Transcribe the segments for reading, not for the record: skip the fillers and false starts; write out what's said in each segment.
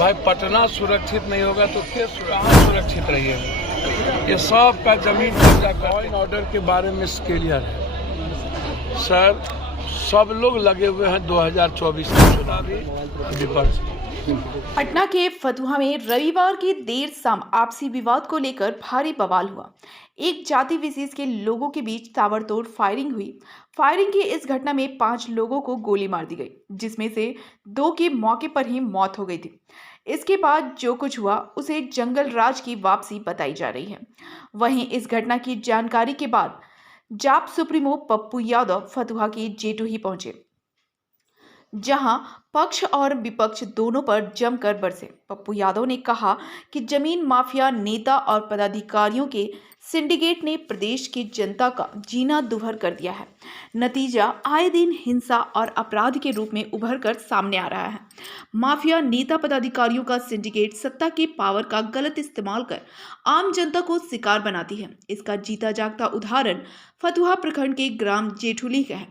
भाई पटना सुरक्षित नहीं होगा तो कहाँ सुरक्षित रहिएगा। ये सब का जमीन कब्जा लॉ एंड ऑर्डर के बारे में क्लियर है सर। सब लोग लगे हुए हैं 2024 के चुनावी विपक्ष। पटना के फतुहा में रविवार की देर शाम आपसी विवाद को लेकर भारी बवाल हुआ। एक जाति विशेष के लोगों के बीच ताबड़तोड़ फायरिंग हुई। फायरिंग की इस घटना में 5 लोगों को गोली मार दी गई, जिसमें से 2 की मौके पर ही मौत हो गई थी। इसके बाद जो कुछ हुआ उसे जंगल राज की वापसी बताई जा रही है। वहीं इस घटना की जानकारी के बाद जाप सुप्रीमो पप्पू यादव फतुहा के जेटू पहुंचे, जहां पक्ष और विपक्ष दोनों पर जमकर बरसे। पप्पू यादव ने कहा कि जमीन माफिया नेता और पदाधिकारियों के सिंडिकेट ने प्रदेश की जनता का जीना दुभर कर दिया है। नतीजा आए दिन हिंसा और अपराध के रूप में उभर कर सामने आ रहा है। माफिया नेता पदाधिकारियों का सिंडिकेट सत्ता के पावर का गलत इस्तेमाल कर आम जनता को शिकार बनाती है। इसका जीता जागता उदाहरण फतुहा प्रखंड के ग्राम जेठुली का है।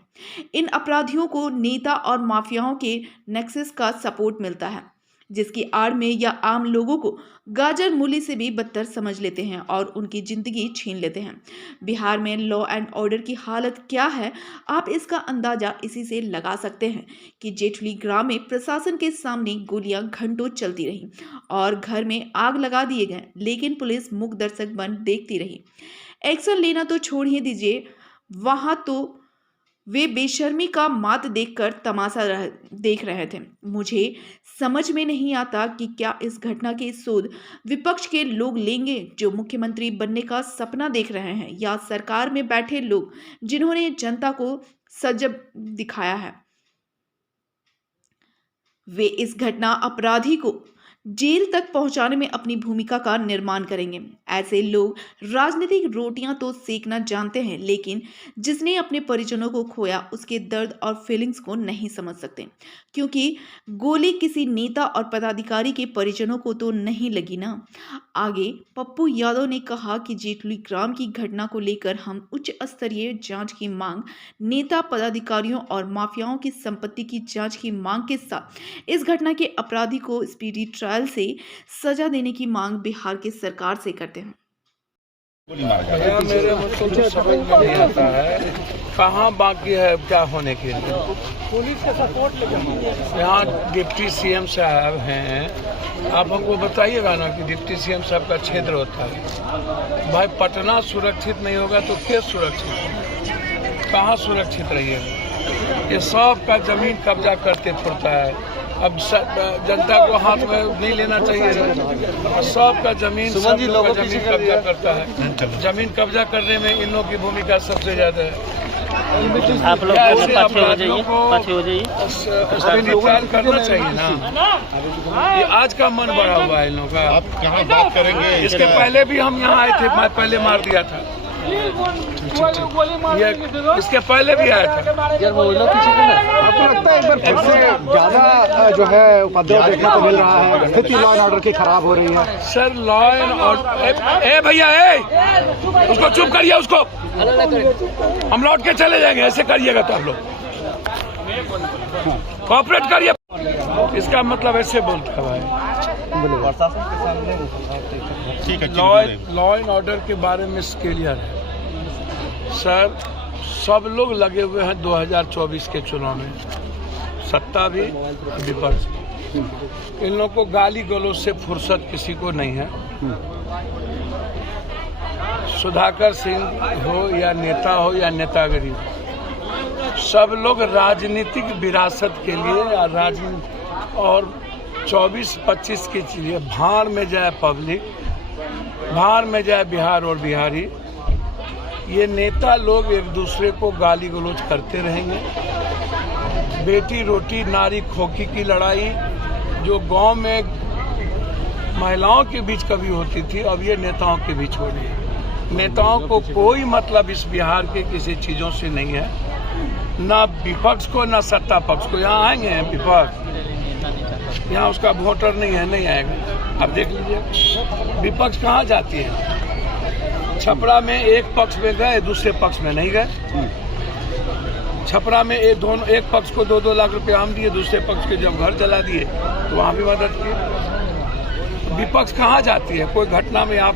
इन अपराधियों को नेता और माफियाओं के नेक्सस का सपोर्ट मिलता है, जिसकी आड़ में या आम लोगों को गाजर मूली से भी बदतर समझ लेते हैं और उनकी जिंदगी छीन लेते हैं। बिहार में लॉ एंड ऑर्डर की हालत क्या है, आप इसका अंदाजा इसी से लगा सकते हैं कि जेठुली ग्राम में प्रशासन के सामने गोलियां घंटों चलती रहीं और घर में आग लगा दिए गए, लेकिन पुलिस मूक दर्शक बन देखती रही। एक्शन लेना तो छोड़ ही दीजिए, वहां तो वे बेशर्मी का मात देखकर तमाशा देख रहे थे। मुझे समझ में नहीं आता कि क्या इस घटना की सूद विपक्ष के लोग लेंगे जो मुख्यमंत्री बनने का सपना देख रहे हैं, या सरकार में बैठे लोग जिन्होंने जनता को सजग दिखाया है। वे इस घटना अपराधी को जेल तक पहुंचाने में अपनी भूमिका का निर्माण करेंगे। ऐसे लोग राजनीतिक रोटियां तो सेकना जानते हैं, लेकिन जिसने अपने परिजनों को खोया उसके दर्द और फीलिंग्स को नहीं समझ सकते, क्योंकि गोली किसी नेता और पदाधिकारी के परिजनों को तो नहीं लगी ना। आगे पप्पू यादव ने कहा कि जेठुली ग्राम की घटना को लेकर हम उच्च स्तरीय जांच की मांग, नेता पदाधिकारियों और माफियाओं की संपत्ति की जांच की मांग के साथ इस घटना के अपराधी को स्पीडी ट्रायल से सजा देने की मांग बिहार की सरकार से करते हैं। भैया मेरे मुझको समझ में नहीं आता है कहाँ बाकी है क्या होने के लिए। पुलिस का सपोर्ट लेकर यहाँ डिप्टी सीएम साहब हैं, आप हमको बताइएगा ना कि डिप्टी सीएम साहब का क्षेत्र होता है। भाई पटना सुरक्षित नहीं होगा तो क्या सुरक्षित, कहाँ सुरक्षित रहिएगा। ये सब का जमीन कब्जा करके छोड़ता है। अब जनता को हाथ में नहीं लेना चाहिए। सब का जमीन कब्जा करता है। जमीन कब्जा करने में इन लोगों की भूमिका सबसे ज्यादा है। आप लोग ऐसे अपराधियों को करना चाहिए ना। ये आज का मन बढ़ा हुआ है इन लोगों का। आप कहाँ बात करेंगे? इसके पहले भी हम यहाँ आए थे, पहले मार दिया था। ये इसके पहले भी आया था। आपको लगता है एक बार फिर से ज्यादा जो है उपद्रव देखने को मिल रहा है, स्थिति लॉ एंड ऑर्डर की खराब हो रही है? सर लॉ एंड ऑर्डर, ए भैया उसको चुप करिए, उसको हम लौट के चले जाएंगे। ऐसे करिएगा तो आप लोग कोऑपरेट करिए। इसका मतलब ऐसे बोलता है भाई। लॉ एंड ऑर्डर के बारे में क्लियर है सर। सब लोग लगे हुए हैं 2024 के चुनाव में, सत्ता भी विपक्ष। इन लोगों को गाली गलौज से फुर्सत किसी को नहीं है। सुधाकर सिंह हो या नेता हो या नेतागिरी हो, सब लोग राजनीतिक विरासत के लिए या राजनीति और 24-25 के लिए भाड़ में जाए पब्लिक, भाड़ में जाए बिहार और बिहारी। ये नेता लोग एक दूसरे को गाली गलौज करते रहेंगे। बेटी रोटी नारी खोखी की लड़ाई जो गांव में महिलाओं के बीच कभी होती थी, अब ये नेताओं के बीच हो रही है। नेताओं को कोई मतलब इस बिहार के किसी चीज़ों से नहीं है, ना विपक्ष को ना सत्ता पक्ष को। यहाँ आएंगे विपक्ष, यहाँ उसका वोटर नहीं है, नहीं आएगा। अब देख लीजिए विपक्ष कहाँ जाती है। छपरा में एक पक्ष में गए, दूसरे पक्ष में नहीं गए। छपरा में एक पक्ष को 2-2 लाख रुपए हम दिए, दूसरे पक्ष के जब घर जला दिए तो वहाँ भी मदद की। विपक्ष कहाँ जाती है? कोई घटना में आप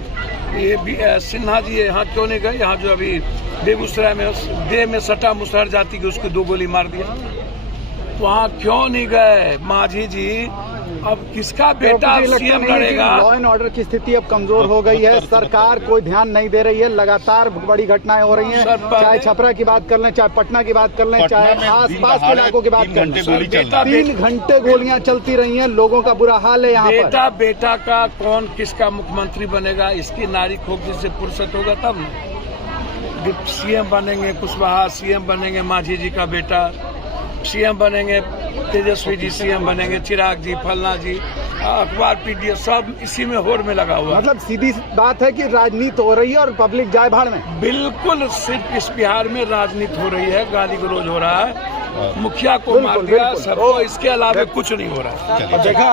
ये सिन्हा जी यहाँ क्यों नहीं गए? यहाँ जो अभी बेगूसराय में देह में सटा मुसहर जाति की उसको 2 गोली मार दिया, वहाँ क्यों नहीं गए? मांझी जी, अब किसका बेटा सीएम लड़ेगा? लॉ एंड ऑर्डर की स्थिति अब कमजोर हो गई है, सरकार कोई ध्यान नहीं दे रही है, लगातार बड़ी घटनाएं हो रही हैं, चाहे छपरा की बात कर लें, चाहे पटना की बात कर लें, चाहे आसपास के इलाकों की बात कर लें। 3 घंटे गोलियां चलती रही हैं, लोगों का बुरा हाल है यहाँ पर। बेटा का कौन किसका मुख्यमंत्री बनेगा, इसकी नारी खोपड़ी से फुर्सत होगा तब न। सीएम बनेंगे कुशवाहा, सीएम बनेंगे मांझी जी का बेटा, सीएम बनेंगे तेजस्वी जी, सीएम बनेंगे चिराग जी, फलना जी, अखबार पीडीएफ सब इसी में होड़ में लगा हुआ। मतलब सीधी बात है कि राजनीति हो रही है और पब्लिक जाए भाड़ में। बिल्कुल, सिर्फ इस बिहार में राजनीति हो रही है, गाली गलौज हो रहा है, मुखिया को मार दिया, सबको, इसके अलावा कुछ नहीं हो रहा है। देखा